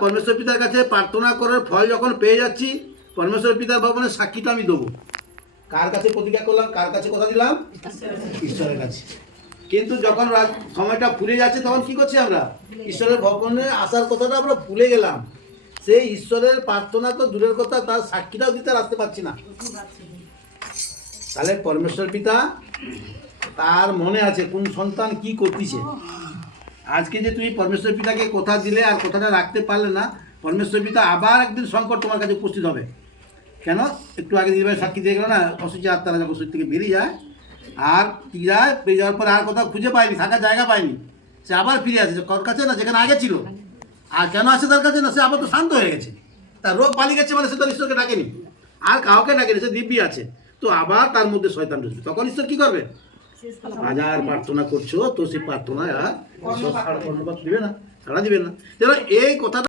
পরমেশ্বর পিতার কাছে প্রার্থনা করার ফল যখন পেয়ে যাচ্ছি, পরমেশ্বর পিতার ভবনের সাক্ষীটা আমি দেবো। কার কাছে প্রতিজ্ঞা করলাম, কার কাছে কথা দিলাম? ঈশ্বরের কাছে। কিন্তু যখন সময়টা ফুরিয়ে যাচ্ছে তখন কি করছি আমরা? ঈশ্বরের ভবনে আসার কথাটা আমরা ভুলে গেলাম। সেই ঈশ্বরের প্রার্থনা তো দূরের কথা, তার সাক্ষীটাও দিতে আর আসতে পারছি না। তাহলে পরমেশ্বর পিতা তার মনে আছে কোন সন্তান কি করতেছে। আজকে যে তুমি পরমেশ্বর পিতাকে কথা দিলে আর কথাটা রাখতে পারলে না, পরমেশ্বর পিতা আবার একদিন সংকট তোমার কাছে উপস্থিত হবে। কেন? একটু আগে দিদিভাই সাক্ষী দিয়ে গেল না, অসুচি আত্মারা যখন শরীর থেকে বেরিয়ে যায়, আর বেরিয়ে যাওয়ার পরে আর কোথাও খুঁজে পায়নি, থাকার জায়গা পায়নি, সে আবার ফিরে আসে কার কাছে না, যেখানে আগে ছিল। আর কেন আসে তার কাছে না? সে আবার তো শান্ত হয়ে গেছে, তার রোগ পালিয়ে গেছে, মানে সে তার ঈশ্বরকে ডাকেনি, আর কাউকে ডাকেনি, সে দিব্যি আছে। তো আবার তার মধ্যে শয়তান ঢুকবে, তখন ঈশ্বর কি করবে? হাজার প্রার্থনা করছো, তো সেই প্রার্থনায় আর ঈশ্বর কর্মপাত দিবে না, সাড়া দিবে না। যেন এই কথাটা